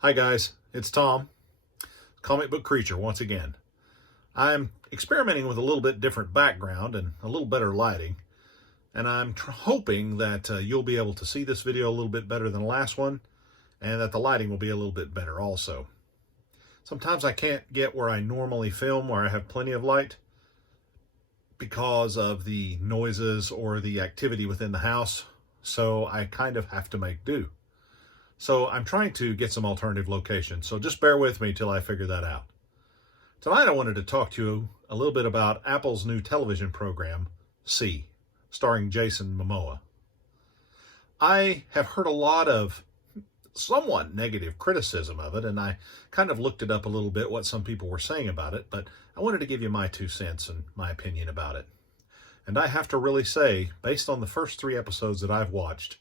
Hi guys, it's Tom, Comic Book Creature once again. I'm experimenting with a little bit different background and a little better lighting, and I'm hoping that you'll be able to see this video a little bit better than the last one, and that the lighting will be a little bit better also. Sometimes I can't get where I normally film, where I have plenty of light, because of the noises or the activity within the house, so I kind of have to make do. So I'm trying to get some alternative locations, so just bear with me till I figure that out. Tonight I wanted to talk to you a little bit about Apple's new television program, See, starring Jason Momoa. I have heard a lot of somewhat negative criticism of it, and I kind of looked it up a little bit, what some people were saying about it, but I wanted to give you my 2 cents and my opinion about it. And I have to really say, based on the first 3 episodes that I've watched,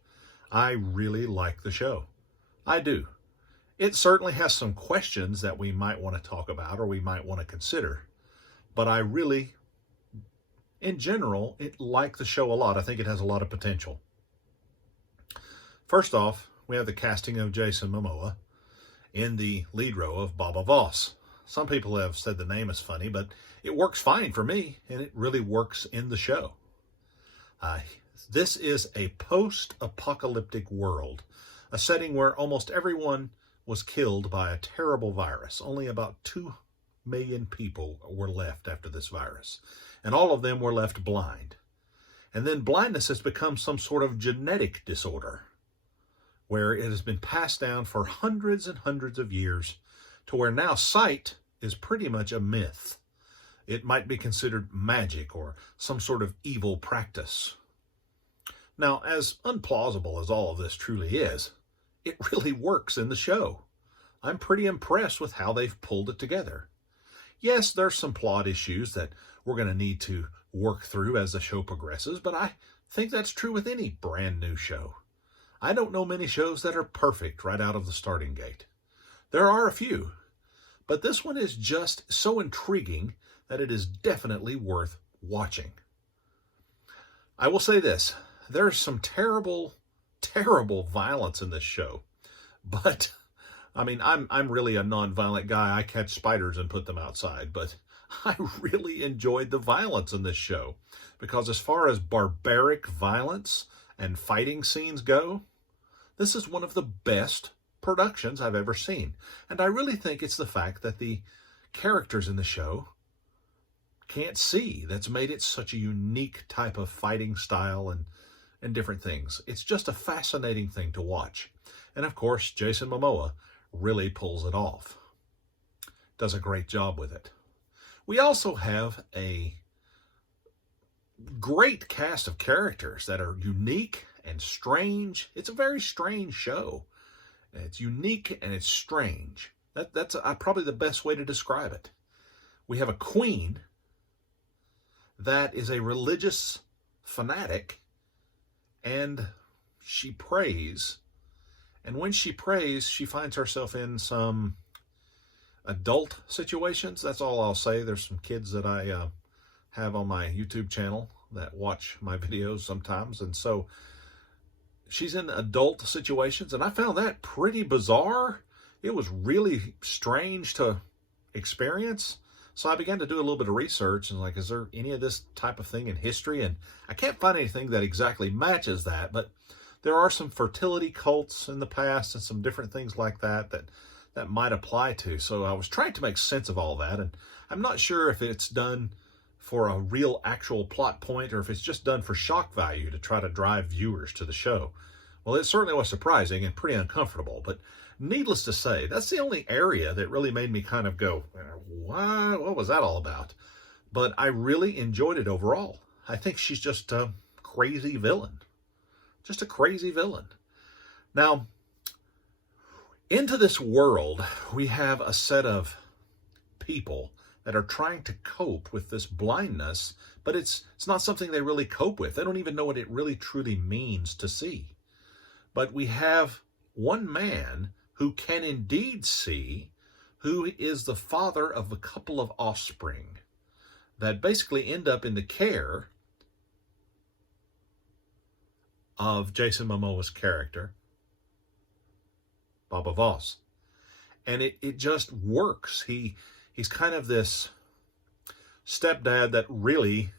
I really like the show. I do. It certainly has some questions that we might want to talk about or we might want to consider. But I really, in general, like the show a lot. I think it has a lot of potential. First off, we have the casting of Jason Momoa in the lead role of Baba Voss. Some people have said the name is funny, but it works fine for me, and it really works in the show. This is a post-apocalyptic world, a setting where almost everyone was killed by a terrible virus. Only about 2 million people were left after this virus, and all of them were left blind. And then blindness has become some sort of genetic disorder, where it has been passed down for hundreds and hundreds of years, to where now sight is pretty much a myth. It might be considered magic or some sort of evil practice. Now, as unplausible as all of this truly is, it really works in the show. I'm pretty impressed with how they've pulled it together. Yes, there's some plot issues that we're going to need to work through as the show progresses, but I think that's true with any brand new show. I don't know many shows that are perfect right out of the starting gate. There are a few, but this one is just so intriguing that it is definitely worth watching. I will say this, there's some terrible violence in this show, but I mean, I'm really a non-violent guy. I catch spiders and put them outside, but I really enjoyed the violence in this show, because as far as barbaric violence and fighting scenes go, this is one of the best productions I've ever seen. And I really think it's the fact that the characters in the show can't see that's made it such a unique type of fighting style and different things. It's just a fascinating thing to watch. And of course, Jason Momoa really pulls it off. Does a great job with it. We also have a great cast of characters that are unique and strange. It's a very strange show. It's unique and it's strange. That's probably the best way to describe it. We have a queen that is a religious fanatic, and she prays. And when she prays, she finds herself in some adult situations. That's all I'll say. There's some kids that I have on my YouTube channel that watch my videos sometimes. And so she's in adult situations, and I found that pretty bizarre. It was really strange to experience. So I began to do a little bit of research and is there any of this type of thing in history? And I can't find anything that exactly matches that, but there are some fertility cults in the past and some different things like that might apply to. So I was trying to make sense of all that, and I'm not sure if it's done for a real actual plot point or if it's just done for shock value to try to drive viewers to the show. Well, it certainly was surprising and pretty uncomfortable, but needless to say, that's the only area that really made me kind of go, what was that all about? But I really enjoyed it overall. I think she's just a crazy villain. Just a crazy villain. Now, into this world, we have a set of people that are trying to cope with this blindness, but it's not something they really cope with. They don't even know what it really truly means to see. But we have one man who can indeed see, who is the father of a couple of offspring that basically end up in the care of Jason Momoa's character, Baba Voss. and it just works. He's kind of this stepdad that really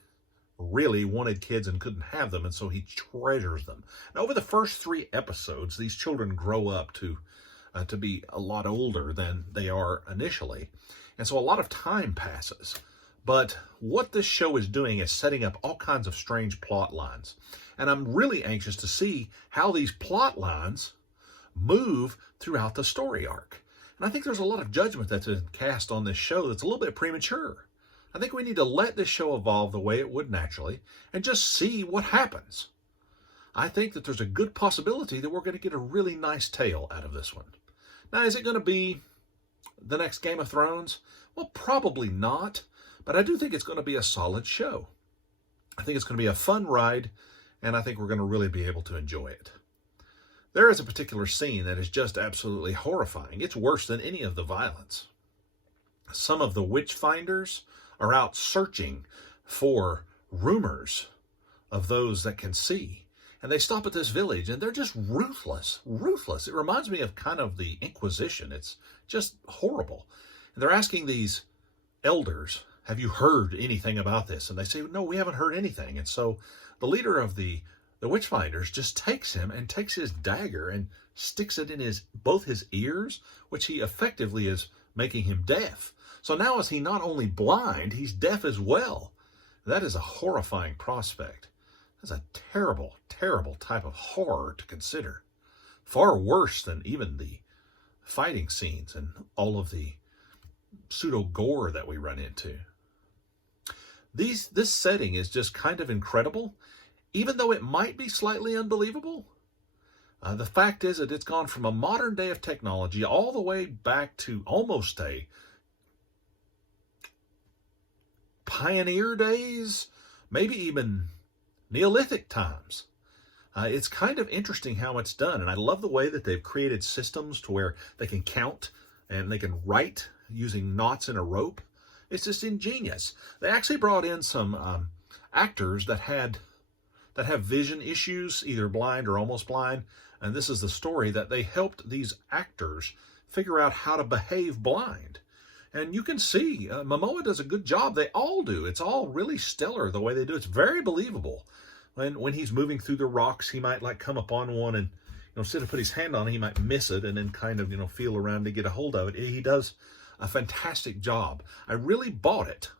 wanted kids and couldn't have them, and so he treasures them. Now, over the first 3 episodes, these children grow up to be a lot older than they are initially, and so a lot of time passes. But what this show is doing is setting up all kinds of strange plot lines, and I'm really anxious to see how these plot lines move throughout the story arc. And I think there's a lot of judgment that's been cast on this show that's a little bit premature. I think we need to let this show evolve the way it would naturally and just see what happens. I think that there's a good possibility that we're going to get a really nice tale out of this one. Now, is it going to be the next Game of Thrones? Well, probably not, but I do think it's going to be a solid show. I think it's going to be a fun ride, and I think we're going to really be able to enjoy it. There is a particular scene that is just absolutely horrifying. It's worse than any of the violence. Some of the witch finders are out searching for rumors of those that can see. And they stop at this village, and they're just ruthless. It reminds me of kind of the Inquisition. It's just horrible. And they're asking these elders, have you heard anything about this? And they say, no, we haven't heard anything. And so the leader of the witchfinders just takes him and takes his dagger and sticks it in both his ears, which he effectively is making him deaf. So now is he not only blind, he's deaf as well. That is a horrifying prospect. That's a terrible, terrible type of horror to consider. Far worse than even the fighting scenes and all of the pseudo-gore that we run into. This setting is just kind of incredible, even though it might be slightly unbelievable. The fact is that it's gone from a modern day of technology all the way back to almost a pioneer days, maybe even Neolithic times. It's kind of interesting how it's done, and I love the way that they've created systems to where they can count and they can write using knots in a rope. It's just ingenious. They actually brought in some actors that have vision issues, either blind or almost blind, and this is the story that they helped these actors figure out how to behave blind. And you can see Momoa does a good job. They all do. It's all really stellar the way they do. It's very believable. When he's moving through the rocks, he might like come upon one and instead of put his hand on it, he might miss it and then kind of feel around to get a hold of it. He does a fantastic job. I really bought it.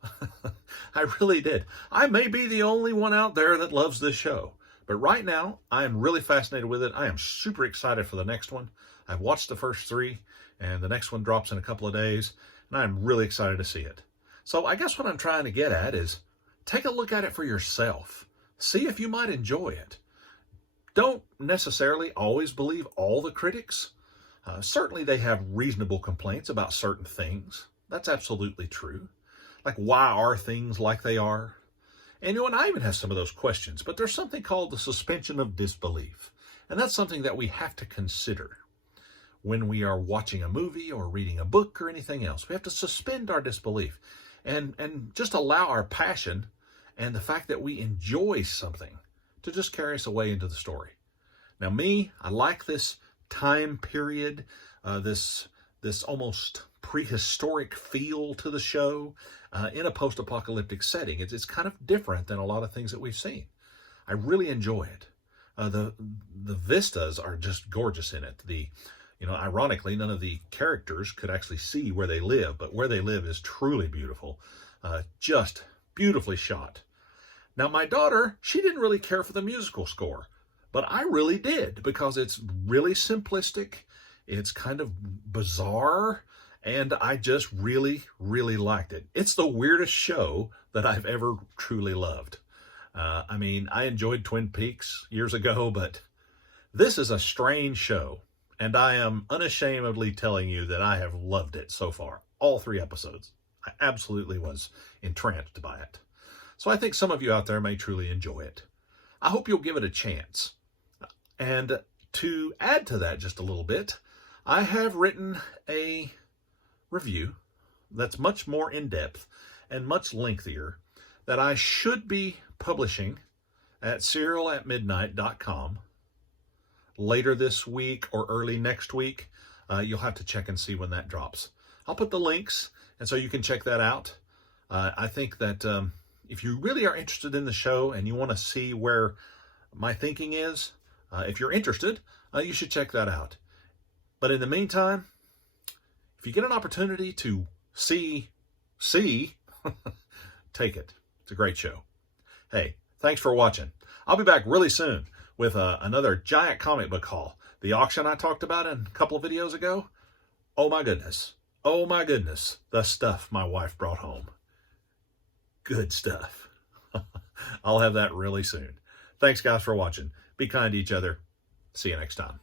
I really did. I may be the only one out there that loves this show, but right now I am really fascinated with it. I am super excited for the next one. I've watched the first 3, and the next one drops in a couple of days, and I'm really excited to see it. So I guess what I'm trying to get at is take a look at it for yourself. See if you might enjoy it. Don't necessarily always believe all the critics. Certainly they have reasonable complaints about certain things. That's absolutely true. Like, why are things like they are? And and I even have some of those questions, but there's something called the suspension of disbelief. And that's something that we have to consider when we are watching a movie or reading a book or anything else. We have to suspend our disbelief and just allow our passion and the fact that we enjoy something to just carry us away into the story. Now me, I like this time period, this almost prehistoric feel to the show in a post-apocalyptic setting. It's kind of different than a lot of things that we've seen. I really enjoy it. The vistas are just gorgeous in it. Ironically, none of the characters could actually see where they live, but where they live is truly beautiful. Just beautifully shot. Now, my daughter, she didn't really care for the musical score, but I really did because it's really simplistic. It's kind of bizarre, and I just really, really liked it. It's the weirdest show that I've ever truly loved. I enjoyed Twin Peaks years ago, but this is a strange show, and I am unashamedly telling you that I have loved it so far. All 3 episodes. I absolutely was entranced by it. So I think some of you out there may truly enjoy it. I hope you'll give it a chance. And to add to that just a little bit, I have written a review that's much more in-depth and much lengthier that I should be publishing at serialatmidnight.com later this week or early next week. You'll have to check and see when that drops. I'll put the links, and so you can check that out. I think that if you really are interested in the show and you want to see where my thinking is, if you're interested, you should check that out. But in the meantime, if you get an opportunity to see, take it. It's a great show. Hey, thanks for watching. I'll be back really soon with another giant comic book haul. The auction I talked about in a couple of videos ago. Oh my goodness. Oh my goodness. The stuff my wife brought home. Good stuff. I'll have that really soon. Thanks guys for watching. Be kind to each other. See you next time.